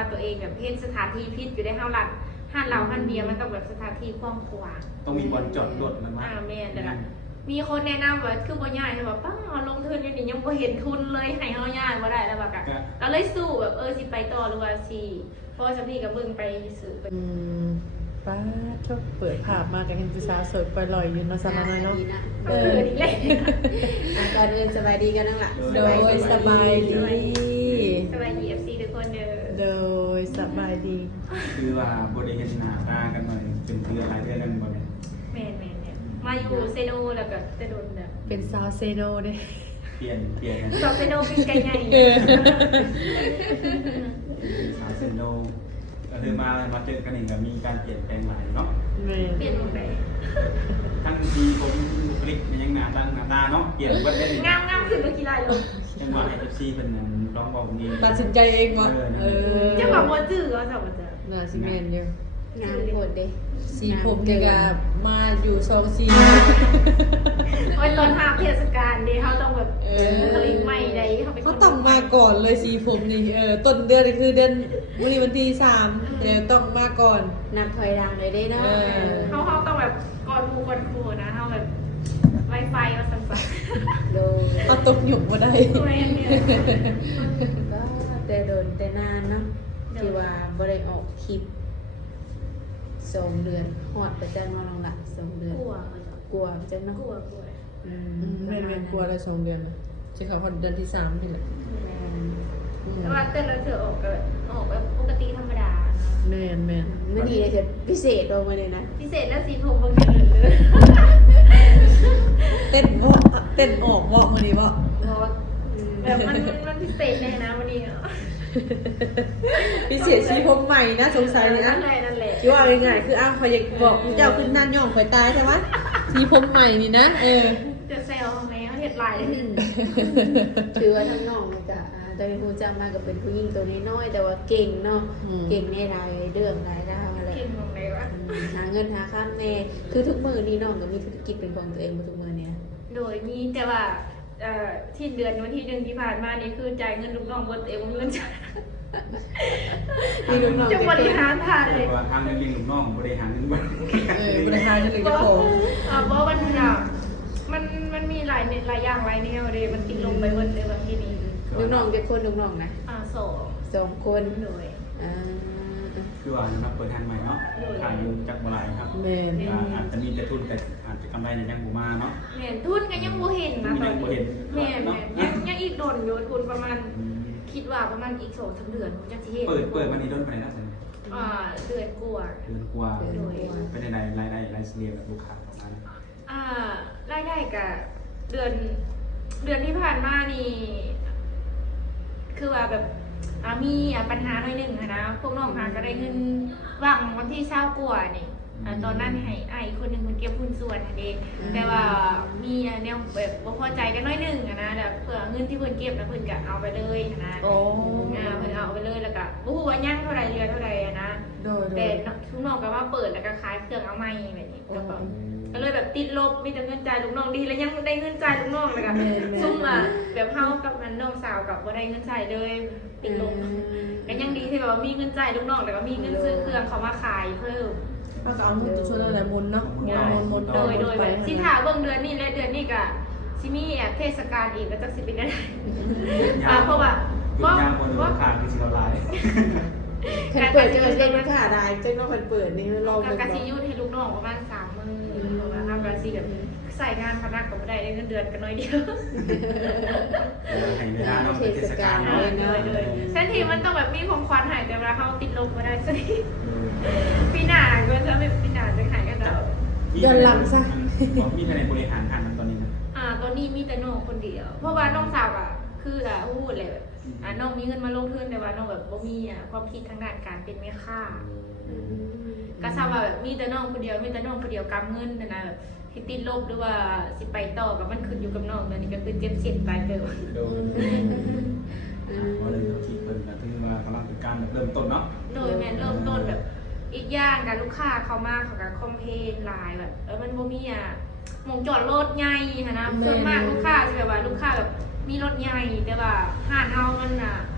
ว่าตัวเองแบบเห็นสถานที่พิษอยู่ได้เฮาหลัดห้านเราห้านเบียร์มันต้องแบบสถานที่กว้างขวาง ต้องมีบอลจอดรถมันว่า แม่นแต่ละมีคนแนะนำว่าคือบ่ย้ายแต่ว่าป้าลงทุนอยู่นี่ยังบ่เห็นทุนเลยให้เฮาย้ายบ่ได้แล้วแบบก็เลยสู้แบบสิไปต่อหรือว่าสิเพราะว่าสัมพี่ก็เบิ่งไปซื้อไป ป้าชอบเปิดภาพมากันเห็นผู้สาวสดปล่อยอยู่เนาะสำนักน้อยเนาะ เออนี่แหละ ก่อนอื่นสบายดีกันนั่งละ โดยสบายดี สบายดี FC ทุกคนเด้อ โดยสบายดี คือว่าบริเห็นหน้าตากันหน่อยเป็นเดือนหลายเดือนกันบ่เนี่ย แม่นมาอยู่เซโนแล้วก็จะโดนแบบ เป็นสาวเซโนเด้ เปลี่ยนกัน สอบเซโนเป็นไกลใหญ่ สาวเซนโดก็คือมาเจอกันอีกก็มีการเปลี่ยนแปลงหลายเนาะ แม่ เปลี่ยนหมดเลย ทั้งทีผมบุคลิกมันยังหน้าตั้งหน้าตาเนาะเปลี่ยนเบิดได้ งามขึ้นเมื่อกี้ไรลง จังหวะ FC เป็นร้องบอกนี่ ตัดสินใจเองวะเจ้าของโมจื้อก็สอบมาเจอ น่าสิแม่นอยู่ งามโคตรเด้ สีผมแกก็มาอยู่ซองซี โอ้ยตอนหาเทศกาลเดย์เขาต้องแบบบุคลิกใหม่ใดเขาเป็น เขาต้องมาก่อนเลยสีผมนี่ต้นเดือนนี่คือเดือนวันที่3เดี๋ยวต้องมาก่อน นับถอยหลังเลยได้เนาะ เขาต้องแบบก่อนครูนะเขาแบบไวไฟมาสั่น โดย เอาตกหยุกมาได้ ๆตัวเองเนี่ย ก็แต่โดนแต่นานเนาะที่ว่าบ่ได้ออกคลิป2 เดือนฮอดประจันมาลงละ2 เดือน กลัว กลัวจังเนาะ กลัว แม่นกลัวอะไร2 เดือนนะจะเขาพอเดือนที่3นี่แหละ แต่ว่าเต้นแล้วเธอออกแบบปกติธรรมดา แม่น มื้อนี้จะพิเศษลงมาเลยนะ พิเศษแล้วสีผมบางทีเลย เต้นออกเวาะมื้อนี้เวาะ แบบมันพิเศษแน่นะวันนี้ พิเศษสีผมใหม่นะสงสัยนี่อ่ะ นั่นแหละ คิดว่าง่ายๆคืออ้าวเขาอยากบอกเจ้าขึ้นนั่นย่องข่อยตายใช่ไหมสีผมใหม่นี่นะจะเซลของแม่เห็ดลายเลย ถือว่าทั้งน้องนี่ก็แต่เป็นผู้จำมาก็เป็นผู้หญิงตัวน้อยๆแต่ว่าเก่งเนาะเก่งในหลายเรื่องหลายด้านอะไร เก่งของไหนวะ หาเงินหาข้ามแน่คือทุกมือนี่น้องก็มีธุรกิจเป็นของตัวเองมาทุกมือเนี่ย โดยมีแต่ว่าที่เดือนวันที่1ที่ผ่านมานี่คือจ่ายเงินลูกน้องบนเองเงินจ่าย มีลูกน้อง จะบริหารผ่านเลย ว่าทางเงินเลี้ยงลูกน้องบริหารเงินบ่ บริหารจะถึงจะของ เพราะมันมีหลายอย่างหลายแนวเลยมันติดลงไปบนเลยวันที่นี้ ลูกน้องจะคนลูกน้องนะ 2 2 คน โดย คือว่ามาเปิดทางใหม่เนาะขายอยู่จากบ่หลายครับ แม่น อาจจะมีแต่ทุนแต่อาจจะกำไรในยังบ่มาเนาะ แม่ทุนก็ยังบ่เห็นนะตอนนี้แม่ยังอีกโดนอยู่ทุนประมาณคิดว่าประมาณอีก2-3 เดือนผมจะสิเห็น เปิดมานี่โดนไปไหนแล้วสิ เดือนกว่า เดือนกว่าเป็นในรายได้รายเฉลี่ยแบบลูกค้าประมาณ รายได้กับเดือนที่ผ่านมานี่ คือว่าแบบมีปัญหาหน่อยหนึ่งนะพวกน้องหาก็ได้เงินว่างวันที่20กว่านี่ตอนนั้นให้ไอ้คนหนึ่งมันเก็บหุ้นส่วนเองแต่ว่ามีแนวแบบบ่พอใจกันน้อยหนึ่งนะแบบเผื่อเงินที่เพิ่นเก็บแล้วเพิ่นก็เอาไปเลยนะ โอ้ เพิ่นเอาไปเลยแล้วก็บ่ฮู้ว่ายังเท่าไรเรือนเท่าไรนะ โดย แต่ทุกน้องก็ว่าเปิดแล้วก็ขายเครื่องเอาใหม่แบบนี้ก็เลยแบบติดลบมีแต่เงินจ่ายลูกน้องดีแล้วยังได้เงินจ่ายลูกน้องเลยค่ะซุ่มแบบเฮากับน้องสาวกับบ่ได้เงินจ่ายเลยติดลบก็ยังดีที่แบบว่ามีเงินจ่ายลูกน้องแต่ก็มีเงินซื้อเครื่องเขามาขายเพิ่ม ถ้าเอามือตัวช่วยอะไรมนเนาะมน โดยแบบสิถาเบิ่งเดือนนี้และเดือนนี้ก็สิมีเทศกาลอีกก็จักสิเป็นได้เพราะว่า ยุดยาวคนลูกค้าคือสิเราหลาย คันเปิดจะมาเรียกลูกค้าได้จังว่าคันเปิดนี่ลอง กับกะสิยุให้ลูกน้องประมาณ3 มื้อเพราะว่าทำกะสิแบบใส่งานพนักก็บ่ได้เงินเดือนก็น้อยเดียว ให้เวลาเนาะเทศกาล เลยเส้นทีมันต้องแบบมีของขวัญหายแต่เวลาเขาติดลมก็ได้สิปีหน้าก็จะไม่ปีหน้าจะหายกันแล้ว ย้อนหลังซะ มีภายในบริหารทานมันตอนนี้นะ ตอนนี้มีแต่น้องคนเดียว เพราะว่าน้องสาวคือพูดเลยแบบน้องมีเงินมาลงทุนแต่ว่าน้องแบบบ่มีความคิดทางด้านการเป็นแม่ค้าก็ทราบว่าแบบมีแต่น้องคนเดียวกำเงินนะแบบที่ติดลบหรือว่าสิไปต่อกับมันขึ้นอยู่กับน้องตอนนี้ก็คือเจ็บเสียดตายเกิน โดก็เลยที่เปิดก็ถือว่ากำลังเป็นการเริ่มต้นเนาะ โดยแม่เริ่มต้นแบบอีกอย่างการลูกค้าเขามาเขาก็คอมเพลนหลายแบบมันบ่มีหมองจอดรถใหญ่นะส่วนมากลูกค้าจะแบบว่าลูกค้าแบบมีรถใหญ่แต่ว่าห้างเฮามัน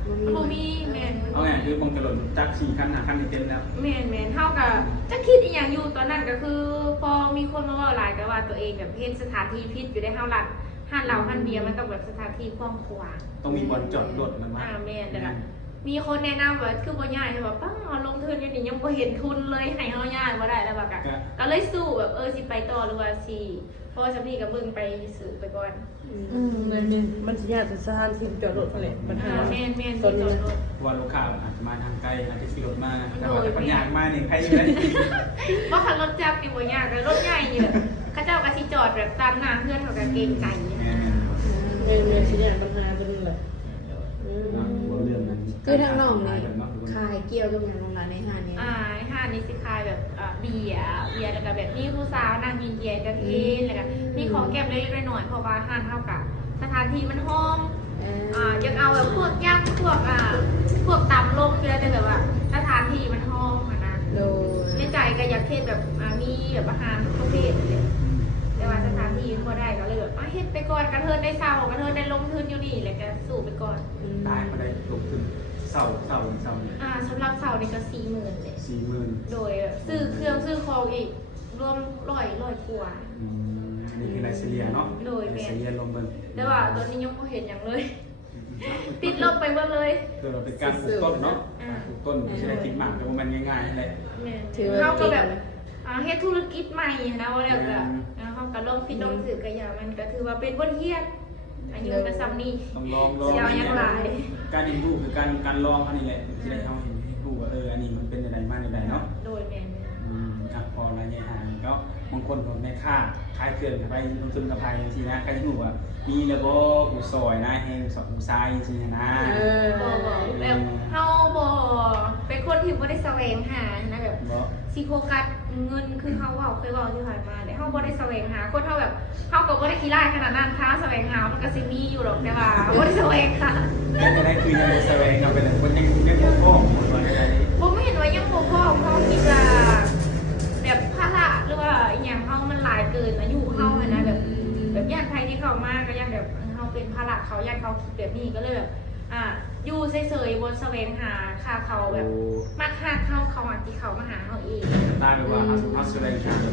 บ่มีแม่น เอาไงคือมองกระโดดจัก4คัน5คันนี่เต็มแล้ว แม่นเท่ากับจะคิดอีกอย่างอยู่ตอนนั้นก็คือพอมีคนมาว่าหลายก็ว่าตัวเองแบบเฮ็ดสถานที่พิษอยู่ได้เท่าหลักห้านเหล้าห้านเบียร์มันต้องแบบสถานที่กว้างขวาง ต้องมีบอลจอดรถมันว่า แม่นเด้อมีคนแนะนำว่าคือบ่ย้ายแบบป้าเอาลงทุนอยู่นี่ยังบ่เห็นทุนเลยให้เฮาย้ายบ่ได้แล้วว่าก็เลยสู้แบบสิไปต่อหรือว่าสิพอจะมีกับเบิ่งไปซื้อไปก่อน มันสิยากสถานที่จอดรถนั่นแหละปัญหา แม่นที่จอดรถ เพราะว่าลูกค้าอาจจะมาทางไกลอาจจะขี่รถมาแต่ว่าปัญญามาเนี่ยใครอยู่ได้ ว่าคันรถจักรนี่บ่ยากแต่รถใหญ่นี่แบบเขาเจ้าก็สิจอดแบบตามหน้าเพื่อนเขาก็เกรงใจ เงินสิยากปัญหาเป็นแหละ เรื่องนั้น คือทางน้องนี่ขายเกี่ยวกับหยังน้องล่ะในห้างนี้ ห้านี่สิคายแบบเบียร์แล้วก็แบบมีผู้สาวนางกินเบียร์กันเองแล้วก็มีของแก้มเล็กๆน้อยๆเพราะว่าห้างเท่ากับสถานที่มันห้องยังเอาแบบพวกย่างพวกตำลงอยู่แล้วแต่แบบว่าสถานที่มันห้องนะ โดย ในใจก็อยากเทศแบบมีแบบอาหารประเภทเลยแต่ว่าสถานที่พอได้ก็เลยแบบเฮ็ดไปก่อนกระเทินได้เศร้ากระเทินได้ลงทุนอยู่นี่แล้วก็สู้ไปก่อน ได้มาได้ลงทุนเศร้าสำหรับเสานี่ก็40,000เลย 40,000 โดยซื้อเครื่องซื้อของอีกรวมร้อยกว่า อันนี้คือไนซีเรียเนาะ โดย ไนซีเรียลงเบิ่ง แต่ว่าตอนนี้ยังไม่เห็นอย่างเลย ติดลบไปหมดเลย คือเราเป็นการปลูกต้นเนาะปลูกต้นไม่ใช่ได้คิดมากแต่ว่ามันง่ายๆนั่นแหละ เขาก็แบบเฮ็ดธุรกิจใหม่นะว่าแล้วก็เขาก็ลงผิดลงถือกระยามันก็ถือว่าเป็นบทเรียนอายุกระซ้ำนี่ ต้องลอง เสียวยังหลาย การเรียนรู้คือการลองอันนี้แหละที่ได้เอาเห็นให้รู้ว่าอันนี้มันเป็นอะไรมาในใดเนาะ โดยแมน พอระยะห่างก็บางคนผมในค่าคล้ายเคลื่อนไปลงทุนกับไทยสินะใครที่รู้ว่ามีระบบผู้ซอยนะแห่งสอบผู้ชายสินะ แบบเฮาบ่เป็นคนที่บ่ได้แสวงหานะแบบ สิโฟกัสเงินคือเขาเคยบอกที่ผ่านมาเลยเขาบ่ได้แสวงหาคนเขาแบบเขาก็บ่ได้ขี้ร้ายขนาดนั้นถ้าแสวงหามันก็สิมีอยู่หรอกแต่ว่าบ่ได้แสวงหา แล้วจะได้คือยังแสวงเราเป็นคนยังพ่อของคนอะไร บ่ไม่เห็นว่ายังบ่พอเพราะมีแต่แบบภาระหรือว่าอหย่างเขามันหลายเกินอายุเขาอะนะแบบญาติใครที่เขามาก็ยังแบบเขาเป็นภาระเขาญาติเขาคิดแบบนี้ก็เลยแบบอยู่เฉยๆบนแสวงหาค่าเขาแบบมักหาเขาอาจสิเขามาหาเขาเอง ตายไปว่าเขาแสวงหาเขา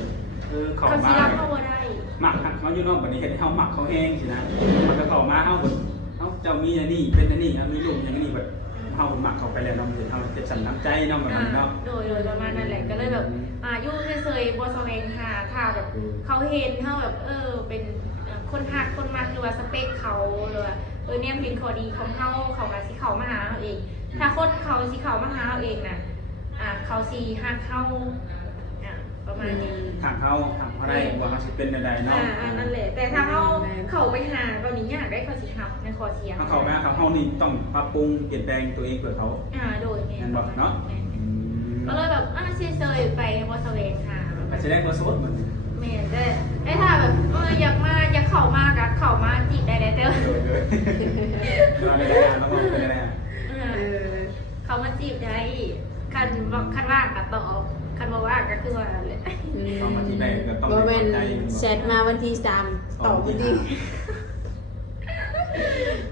เขาสิ มา รับเขาบ่ได้ หมักเขาอยู่นอกบัดนี้เห็นเขาหมักเขาเองสินะมันก็เข้ามาเขาบนเขาเจ้ามีอันนี้เป็นอันนี้มีลูกอย่างนี้แบบเขาหมักเขาไปแล้วน้องเห็นเขาเจ็บสั่นน้ำใจน้องแบบนี้เนาะ โดยประมาณนั้นแหละก็เลยแบบยุ่งเฉยๆบนแสวงหาถ้าแบบเขาเห็นเขาแบบเป็นคนหักคนมักหรือว่าสเปคเขาหรือว่าเนี่ยเป็นข้อดีของเขามาสิเขามาหาเขาเองถ้าคนเขาสิเขามาหาเขาเองน่ะเขาสิหักเขาประมาณนี้ ทางเขาได้ว่าเขาจะเป็นอะไรเนาะ นั่นแหละแต่ถ้าเขาไปหาก็นี้ยากได้เขาสิหักในข้อเสีย ถ้าเขาแม่เขานี่ต้องปรับปรุงเปลี่ยนแปลงตัวเองเพื่อเขา โดยเนี่ย นั่นบอกเนาะ ก็เลยแบบเฉยๆไปบนแสวงหา อาจจะได้เบอร์โซดเหมือน แม่แต่ถ้าแบบอยากเข้ามากับเข้ามาจีบได้เด้อ เราได้แล้วก็เป็นอะไร เขามาจีบได้คันว่างก็ตอบคันบ่ว่างก็คือว่าเลย ต้องมาที่แรกก็ต้อง บ่แม่น ใจ แชทมาวันที่3ต่อวันที่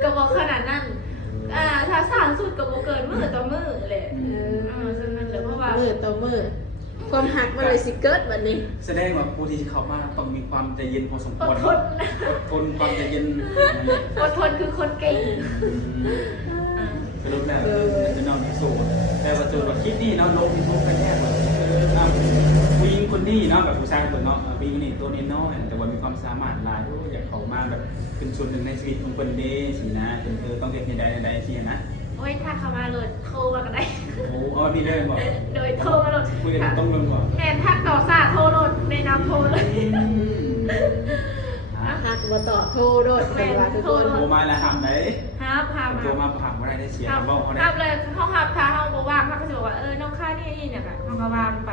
ก็บ่ขนาดนั้นถ้าสร้างสุดก็บ่เกินมื้อต่อมื้อแหละฉะนั้นเลยเพราะว่า มือต่อมือความหักมันเลยสิเกิดวันนี้ แสดงว่าผู้ที่เขามาต้องมีความใจเย็นพอสมค อ ว ด ร ทน ทนความใจเย็น อดทนคือคนเก่ง สรุปแล้วจะนอนที่สูแต่ว่าจุดว่าคลิปนี้เนาะลงที่ทุกไปแค่แบบผู้หญิงคนนี้เนาะแบบผู้ชายคนเนาะผู้หญิงคนนี้ตัวนี้น้อยแต่ว่ามีความสามารถหลายอยากเขามาแบบเป็นส่วนหนึ่งในชีวิตของคนนี้สินะต้องเก็บในใดสินะ โอ้ยถ้าเขามาเลยโทรมาก็ได้ โอ้พี่เดินบอก โดยโทรมาเลย คุยกันต้องลงบอก แทนถ้าต่อซาโทรรถในนามโทรเลย หักบ่ต่อโทรโดดเป็นว่าทุกคน โทรมาแล้วทำไหน พามา โทรมาผักมาได้เสียบอกเขาได้ ทับเลยเขาหับถ้าเขาบอกว่าเขาก็จะบอกว่าน้องค่านี่เนี่ยค่ะเขาก็วางไป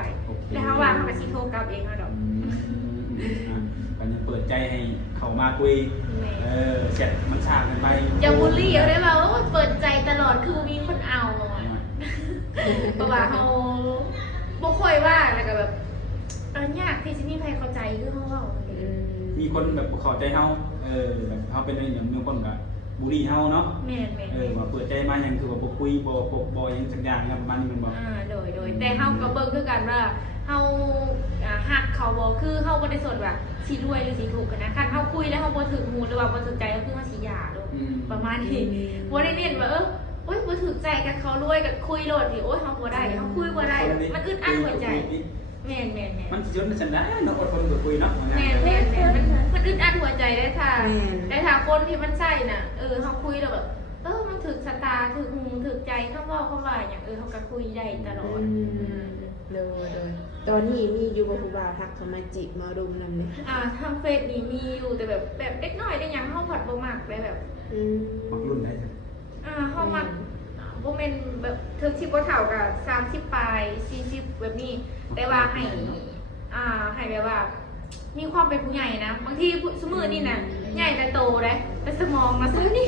แล้วเขาวางเขาก็ชี้โทรกลับเองเขาดอก กันยังเปิดใจให้เขามาคุยเสร็จมันฉากกันไป อย่าบูลลี่เขาได้ว่าเปิดใจตลอดคือมีคนเอาเพราะว่าเขาบ่ค่อยว่าแล้วก็แบบยากที่จะมีใครเข้าใจคือเขาว่า มีคนแบบเข้าใจเขาแบบเขาเป็นอย่างมีคนแบบ บุรีเฮาเนาะ แม่นแม่น ว่าเปิดใจมาหยังคือว่าบ่คุยบ่หยังสักอย่างครับประมาณนี้แมันบ่ โดยแต่เฮาก็เบิ่งคือกันว่าเฮาฮักเขาบ่คือเฮาบ่ได้สนว่าสิรวยหรือสิถูกกันนะคันเฮาคุยแล้วเฮาบ่ถึกหูหรือว่าบ่ถึกใจก็คือเฮาสิหย่าโลดประมาณนี้บ่ได้เน้นว่าโอ๊ยบ่ถึกใจกับเขารวยกับคุยโลดสิโอ๊ยเฮาบ่ได้เฮาคุยบ่ได้มันอึดอัดหัวใจแม่น มันสิจนจังได๋เนาะอดทนก็คุยเนาะ แม่นมันอึดอัดหัวใจได้ค่ะได้ถ้าคนที่มันใช่น่ะเฮาคุยแล้วแบบมันถึกสตาถึกหูถึกใจเฮาเว้าเข้าว่าหยังเฮาก็คุยได้ตลอด เลยตอนนี้มีอยู่บ่ผู้บ่าวทักเข้ามาจีบมารุมนำเลย ทางเฟซนี่มีอยู่แต่แบบเล็กน้อยได้หยังเฮาผัดบ่มักได้แบบ มักรุ่นได้ เฮามักบ่แม่นแบบถึง10บ่เท่ากับ30ปลาย40แบบนี้ แต่ว่าให้แบบว่า มีความเป็นผู้ใหญ่นะบางทีสมือนี่น่ะใหญ่แต่โตได้แต่สมองมาซื้อนี่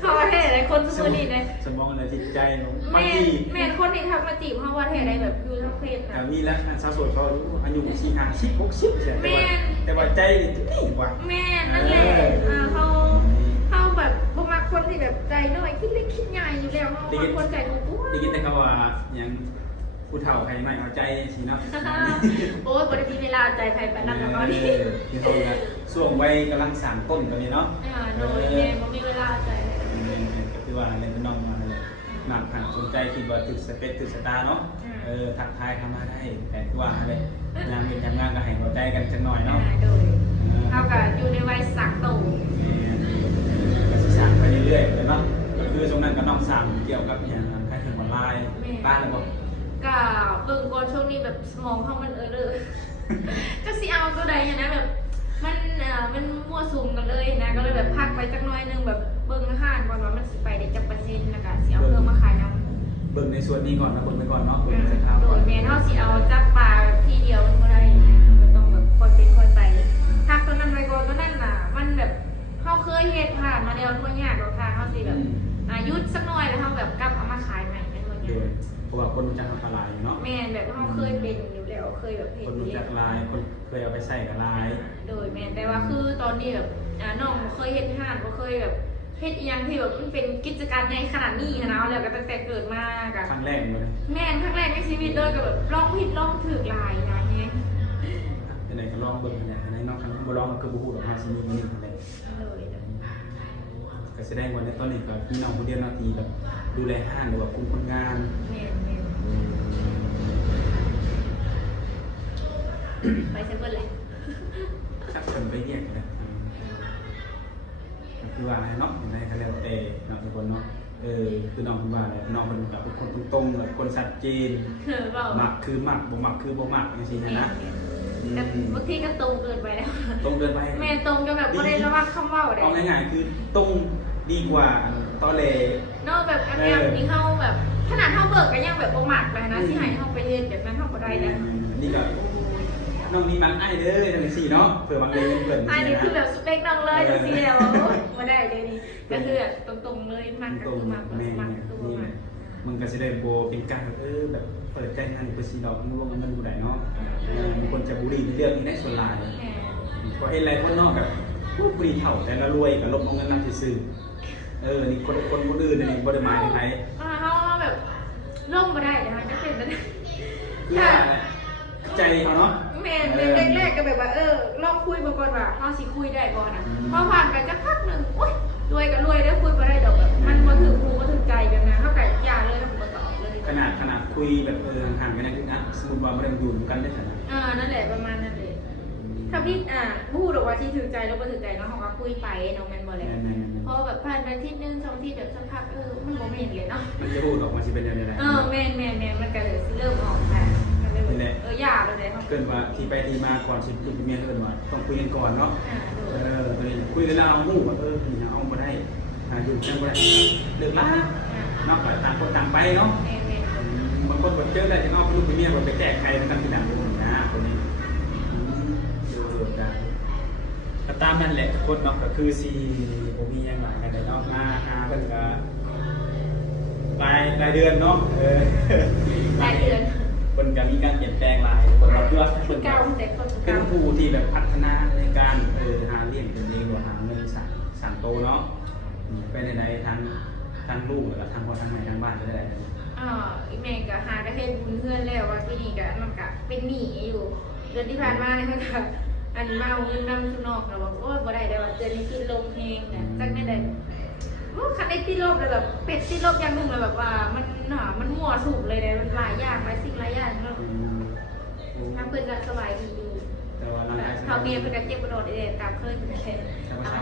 เฮาว่าแท้ได้คนสมือนี่ได้ สมองอะไรจิตใจบาง แม่ ที แม่คนที่ทักมาจีบเฮาว่าแท้ได้แบบอยู่ทางเฟซ แต่ น่ะ มีแล้วสาวโสดเขาอายุ40 50 60ใช่แต่ว่าใจนี่กว่า แม่นั่นแหละเฮาแบบบ่มักคนที่แบบใจน้อยคิดเล็กคิดใหญ่อยู่แล้วเฮามักคนใจกว้าง ได้ยินแต่เขาว่ายังผู้เฒ่าใครไม่เอาใจสิเนาะ โอ้ยบ่ได้มีเวลาใจไผปานนั้นแล้วเนาะนี่ ที่เขาเนี่ยช่วงวัยกำลังสร้างต้นตัวนี้เนาะ โดยแม่บ่มีเวลาใจ ก็คือว่าเล่นเป็นน้องมาเลยหนักหันสนใจคิดว่าถึกสเปคถึกสตาร์เนาะทักทายเข้ามาได้แต่ว่าเลยงานเป็นทำงานก็ให้หัวใจกันจังหน่อยเนาะ โดยเฮาก็อยู่ในวัยสักโต ก็สิสั่งไปเรื่อยๆเลยเนาะก็คือช่วงนั้นก็น้องสั่งเกี่ยวกับอย่างใครถึงออนไลน์บ้านแล้วบ่ ก็เบิ่งก่อนช่วงนี้แบบสมองเฮามันจักสิเอาตัวใดเนี่ยนะแบบมันมั่วสุมกันเลยนะก็เลยแบบพักไปจักหน่อยนึงแบบเบิ่งอาหารก่อนว่ามันสิไปได้จักเปอร์เซ็นต์แล้วก็สิเอาเพิ่มมาขายนำ เบิ่งในส่วนนี้ก่อนนะเบิ่งไปก่อนเนาะเบิ่งสภาพ โด ก่อน ยแม่เฮาสิเอาจักปลาแบบทีเดียวมันบ่ได้มันก็ต้องแบบค่อยเป็นค่อยไปทักตัวนั้นไว้ก่อนตัวนั้นน่ะมันแบบเฮาเคยเฮ็ดผ่านมาแล้วมันบ่ยากหรอกค่ะเฮาสิแบบหยุดสักหน่อยแล้วเฮาแบบกลับเอามาขายใหม่แม่นบ่ โด ยาก ยเพราะว่าคนรู้จักทำลายเนาะ แม่นแบบเฮาเคยเป็นอยู่แล้วเคยแบบเฮ็ ค ด นรู้ เรีย จั น กลายคนเคยเอาไปใส่กับลาย โดยแม่นแต่ว่าคือตอนนี้แบบน้องบ่เคยเฮ็ดห้านบ่เคยแบบเฮ็ดอีหยังที่แบบมันเป็นกิจการใหญ่ขนาดนี้หั้นนะเอาแล้วก็ตั้งแต่เกิดมาก็ ครั้งแรกเลย แม่นครั้งแรกในชีวิตเลยก็แบบลองผิดลองถูกหลายนะเงี้ย เป็นไรก็ลองเบิ่งกันอย่างนี้เนาะคันบ่ลองก็คือบ่ฮู้ดอกว่าสิมีมันนี่อะไร เลยนะ ก็แสดงว่าในตอนนี้ก็พี่น้องผู้เดียวนาทีแบบดูแลห้างหรือว่าคุมคนงาน แม่นไปเซเว่นแหละ ชักเพิ่นไปเรียกนะคือว่าอะไรเนาะในเขาเรียกว่าเนาะทุกคนเนาะคือน้องคุณว่าอะไรน้องคนแบบเป็นคนตรงๆคนชัดเจน เว้า มักคือมักบ่มักคือบ่มักจังซี่นะ แต่บางทีก็ตรงเกินไปแล้ว ตรงเกินไป แม่ตรงจนแบบบ่ได้ระวังคำเว้าได้ เอาง่ายๆคือตรงดีกว่าตอเล เนาะแบบอันเนี้ยนี่เฮาแบบขนาดเฮาเบิกก็ยังแบบบ่มักเลยนะสิให้เฮาไปเฮ็ดแบบนั้นเฮาบ่ได้นะ นี่ก็น้องมีมักอ้ายเด้อจังซี่เนาะเผื่อบางเรื่องเพิ่น อันนี้คือแบบสเปคน้องเลยจังซี่แล้วโอ้ยบ่ได้เดี๋ยวนี้ก็คือแบบตรงๆเลยมักก็คือมักมักคือบ่มัก มันก็สิได้บ่เป็นการแบบเปิดใจงานไปสิดอกมันบ่มันบ่ได้เนาะบางคนจะบุรีในเรื่องนี้ได้ส่วนหลาย แม่ เพราะเห็นหลายคนเนาะแบบบุรีเฒ่าแต่ละรวยก็ลบเอาเงินนำซื่อนี่คนอื่นนี่บ่ได้หมายถึงไผ เฮาแบบล่มบ่ได้นะคะจะเป็นบ่ได้ คือว่าใจเขาเนาะ แม่แรกๆก็แบบว่าลองคุยมาก่อนว่าเฮาสิคุยได้บ่นะพอผ่านไปจักพักนึงโอ๊ยรวยก็รวยได้คุยบ่ได้ดอกแบบมันบ่ถึงหูบ่ถึงใจแบบนั้นเฮาก็อย่าเลยบ่ตอบเลย ขนาดคุยแบบห่างกันนะคือนะสมมุติว่าบ่ได้อยู่กันได้ขนาด นั่นแหละประมาณนั้นเลยถ้าพี่พูดออกว่าที่ถึงใจแล้วบ่ถึงใจเนาะเฮาก็คุยไปเนาะแม่นบ่แล้วพอแบบผ่านไปอาทิตย์นึง2อาทิตย์แบบสักพักมันบ่แม่นเลยเนาะ มันจะพูดออกมาสิเป็นยังไง แม่นมันก็เลยสิเริ่มออกมามันเลยอย่าเลยเฮา เกินว่าที่ไปที่มาก่อนสิเป็นเมียเกินว่าต้องคุยกันก่อนเนาะ ตัวนี้คุยกันแล้วเอาหูว่านี่เอาบ่ได้อยู่จังบ่ได้เลิกละนอกจากต่างคนต่างไปเนาะบางคนบ่เจอได้จะนอกลูกเมียบ่ไปแก้ไขกันทีหลังนะคนนี้ก็ตามนั่นแหละคนเนาะก็คือสิบ่มีหยังหลายกันได้เนาะมาหาเพิ่นก็รายเดือนเนาะรายเดือน เพิ่นก็มีการเปลี่ยนแปลงหลายคนเราเพื่อเพิ่น เก่าแต่คน เป็ เก่าน ผู้ที่แบบพัฒนาในการหาเลี้ยงตัวเองหรือหาเงินสั่งโตเนาะ ไปในทางลูกแล้วทางพ่อทางแม่ทางบ้านก็ได้ อีแม่ก็หากระเทศบุญเพื่อนแล้วว่าที่นี่ก็มันก็เป็นหนี้อยู่เดือนที่ผ่านมาเนี่ยมันก็อันมาเอาเงินนำสุนอกแล้วบอกโอ้ยบ่ได้ว่าเดือนนี้ติดลมแฮงนะจักไม่ได้คันได้ติดลมเลยแบบเป็ดติดลมอย่างหนึงเลยแบบว่ามันมั่วสุกเลยเนี่ยมันหลายอย่างหลายสิ่งหลายอย่างเนาะทางเพื่อนก็สบายดีอยู่ แต่ว่าร่างกาย เขาเมียเพื่อนก็เจ็บกระโดดเองตามเคยเป็นแค่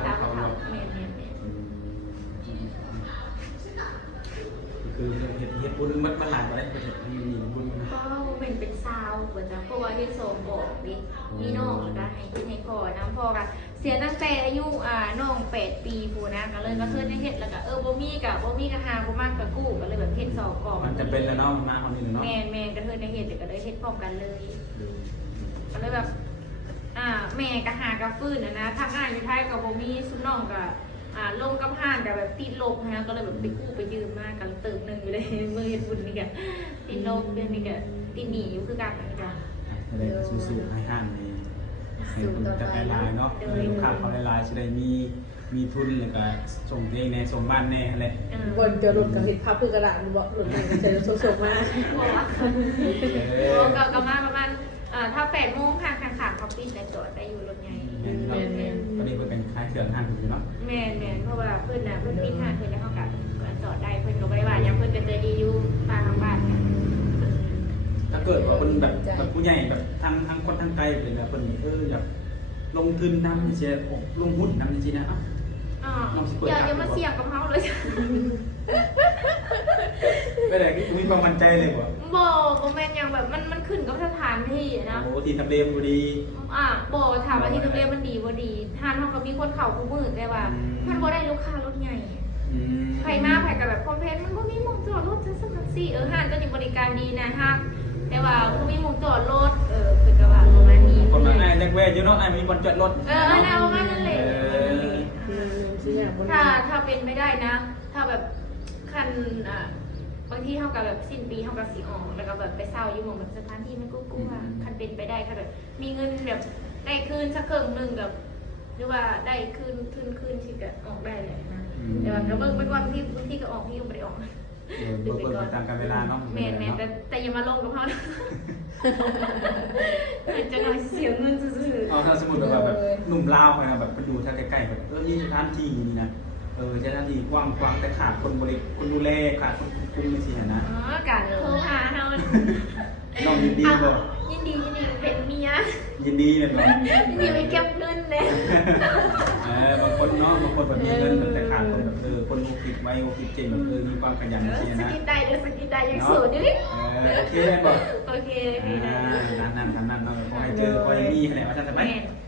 ตามเขาเมีย คือเหตุบุญมันหลายกว่าได้เป็นเหตุมีบุญนะ ก็เป็นซาวเหมือนจะเพราะว่าที่โซมบอกดิมีน้องแล้วก็ให้กินให้พ่อนะพ่อก็เสียตั้งแต่อายุน้อง8 ปีพูนะก็เลยก็เคยได้เฮ็ดแล้วก็บ่มีกับหาบ่มากกับกู้ก็เลยแบบเฮ็ดสอบก่อน มันจะเป็นแล้วเนาะมาคนนึงเนาะ แม่ก็เคยได้เฮ็ดก็เลยเฮ็ดพร้อมกันเลยก็เลยแบบแม่ก็หากับฟื้นนะทางอยู่ไทยก็บ่มีซุน้องก็ลงกับห้านแต่แบบติดลบนะก็เลยแบบไปกู้ไปยืมมากันเติมนึงอยู่เลยมือเฮ็ดบุญนี่ก็ติดลบเดือนนี้ก็ติดหนี้อยู่คือกันนี่จ้ะ อะไรก็สู้ๆให้ห้างในคนจะไปลายเนาะลูกค้าเขาลายจะได้มีทุนแล้วก็ส่งเองในส่งบ้านแน่แหละ บนเจอรถกับเห็ดพับเพื่อกระดาษบ่รถไหนก็ใช้ส่งมา ก็มาประมาณถ้า8 โมงห้างขาดเขาปิดแต่จอดได้อยู่รถใหญ่ ตอนนี้เป็นคลายเครื่องห้างอยู่เนาะ แม่เพราะว่าเพื่อนเพื่อนปิดห้างเพื่อนแล้วเขาก็จอดได้เพื่อนก็ไม่ได้ว่ายังเพื่อนจะเจอดีอยู่ตามทางบ้านเนี่ย ถ้าเกิดว่าคนแบบผู้ใหญ่แบบทางคนทางไกลเป็นแบบคนอยากลงทุนนำเชียร์ลงหุ้นนำจริงๆนะอย่ามาเสี่ยงกับเขาเลย ไม่ได้มีความมั่นใจเลยว่ะ บ่แม่นยังแบบมันขึ้นกับสถานที่นะ โอ้ทีทำเลมดี บ่ถามว่าที่ทำเลมันดีบ่ดีทานเฮาก็มีคนเข้าคู่มือแต่ว่ามันบ่ได้ลูกค้ารถใหญ่ใครมาใครก็แบบคอมเพลนมันบ่มีหม้องจอดรถจังซั่นซี่ห้างก็มีบริการดีนะฮะแต่ว่าบ่มีหม้องจอดรถเพิ่นก็ว่าประมาณนี้ คนมาจักแวอยู่เนาะมีบอลจอดรถ น่าประมาณนั้นแหละถ้าเป็นไม่ได้นะ ถ้าแบบคันบางทีเท่ากับแบบสิ้นปีเท่ากับสีออกแล้วก็แบบไปเศร้าอยู่หมองแบบสถานที่มันกู้คันเป็นไปได้ค่ะแบบมีเงินแบบได้คืนสักครึ่งนึงกับหรือว่าได้คืนที่ก็ออกได้เลยนะแต่ว่าก็เบิ่งไปก่อนที่ก็ออกที่ยังไม่ได้ออก เบิ่งไปตามกาลเวลาเนาะ แม่แต่อย่ามาลงกับเขานะจะหน่อยเสียเงินซื่อๆ ถ้าสมมติแบบหนุ่มลาวนะแบบไปดูถ้าใกล้ๆแบบนี่สถานที่นี่นะสถานที่กว้างแต่ขาดคนดูแลขาดคนคุมไม่สินะ การโทรหาเฮา น้องยินดีบ่ ยินดีเป็นเมีย ยินดีเลยบ่ มีไปเก็บเงินเลย บางคนเนาะบางคนแบบมีเงินแต่ขาดคนแบบคนโอคิดไว้โอคิดเก่งแบบมีความขยันสิ ส นะ กินได้เด้อสกินได้ยังสูดอยู่ดิ โอเคได้บ่ โอเคนะ นั่นเนาะขอให้เจอขอให้มีอะไรว่าท่านจะไป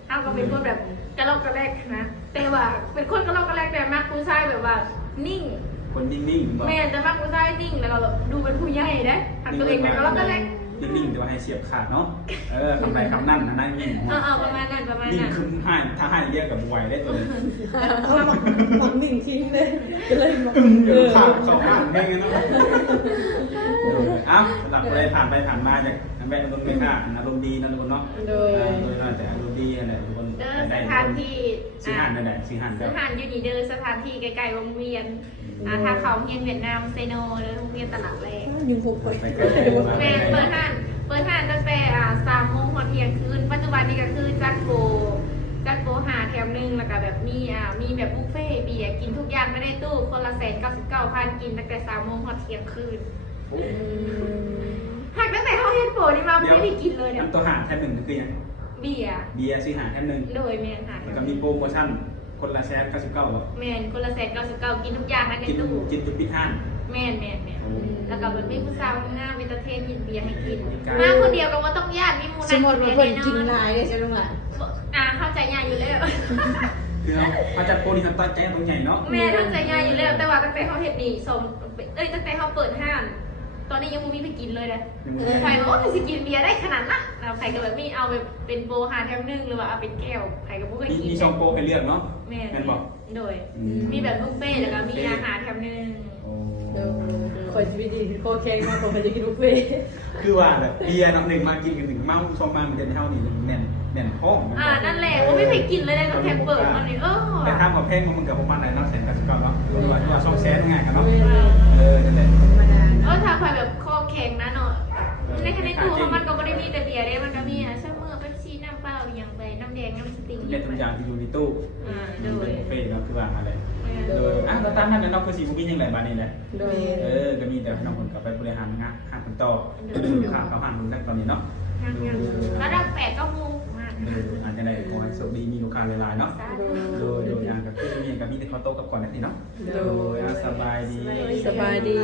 เฮาก็เป็นคนแบบกระลอกกระแรกนะแต่ว่าเป็นคนกระลอกกระแรกแต่มากผู้ชายแบบว่านิ่ง คนนิ่งๆบ่ แม่แต่มากผู้ชายนิ่งแล้วก็แบบดูเป็นผู้ใหญ่นะทำตัวเองเป็นกระลอกกระแรก นิ่งๆแต่ว่าให้เสียบขาดเนาะคำใดคำนั่นนะนั่งนิ่ง ประมาณนั้น นิ่งคือให้ถ้าให้เรียกกับไหวได้ตัวนี้ ฟังนิ่งทิ้งเลยก็เลยมา ขาดเขาผ่านเองเนาะหลักเลยผ่านไปผ่านมาจากแม่คนไม่กล้าอารมณ์ดีนะทุกคนเนาะโดยน่าจะอารมณ์ดีอะไรทุกคน สถานที่ สีหันนั่นแหละสีหัน สถานอยู่นี่เด้อสถานที่ใกล้ๆวงเวียนถ้าเขาเฮียนเวียดนามเซโนหรือโรงเรียนตลาดแรก ยุงพกไป แม่เปิดห้านตั้งแต่3 โมงถึงเที่ยงคืนปัจจุบันนี้ก็คือจัดโปรหาแถมนึงแล้วก็แบบมีแบบบุฟเฟ่เบียร์กินทุกอย่างไม่ได้ตู้คนละ199,000กินตั้งแต่3 โมงถึงเที่ยงคืนหากตั้งแต่เขาเฮ็ดโปรนี่มาไม่ได้กินเลยเนี่ย ตัวหาแค่หนึ่งคือยัง เบียร์ ซื้อหาแค่หนึ่ง โดยแมนหา แล้วก็มีโปรโมชั่นคนละ199 แมนคนละ199กินทุกอย่างนั่นในตู้ กินจุดพิธาน แม่นแล้วก็แบบมีผู้สาวงามมีตะเทนยินเบียร์ให้กินมาคนเดียวก็ว่าต้องญาติมีมู สมมติว่าคนกินลายเลยใช่ไหมล่ะ เข้าใจง่ายอยู่แล้ว คือเขาจัดโปรนี่เขาตั้งใจตรงใหญ่เนาะ แม่เข้าใจง่ายอยู่แล้วแต่ว่าตั้งแต่เขาเฮ็ดนี่ตั้งแต่เขาเปิดห้างตอนนี้ยังไม่มีไปกินเลยนะใครบอกว่าจะกินเบียร์ได้ขนาดนั้นใครก็แบบมีเอาแบบเป็นโปรหาแถมนึงหรือว่าเอาเป็นแก้วใครก็บ่เคยกิน มี2โปรให้เลือกเนาะ แม่ แม่นบอก โดยมีแบบบุฟเฟ่แล้วก็มีอาหารแถมนึง คอยวิธีโคแข็งมากกว่าจะกินบุฟเฟ่ คือว่าแบบเบียร์เนาะ1มากินกัน1เมา2มามันจะเท่านี้แน่น แน่นท้อง นั่นแหละว่าไม่ไปกินเลยได้น้ำแข็งเปิดมันนี่แต่ทำกับแพงมันกับประมาณไหนเนาะ199เนาะหรือว่า200,000ง่ายกันเนาะนั่นแหละ ธรรมดา ถ้าใครแบบคอแข็งนะเนาะในขณะตู้มันก็ไม่ได้มีแต่เบียร์ได้มันก็มีซัมเมอร์เป๊ปซี่น้ำเปล่าอย่างไปน้ำแดงน้ำสติง เป็นตัวอย่างที่อยู่ในตู้ โดย เป็นบุฟเฟ่ต์เนาะคือว่าอะไรโดยแล้วตามนั้นเนาะคือสีบุกินยังไงบ้านนี่แหละ โดย ก็มีแต่ให้น้องคนกลับไปบริหารงานหาคนต่อข้าวเขาหันมึงตั้งตอนนี้เนาะ แล้วดับ8-9 โมงมาก อาจจะได้ขอให้โชคดีมีลูกค้าหลายๆเนาะโดยงานกับพี่มีกับมีแต่เขาโต๊ะกับก่อนนั่นเองเนาะโดยสบายดี สบายดี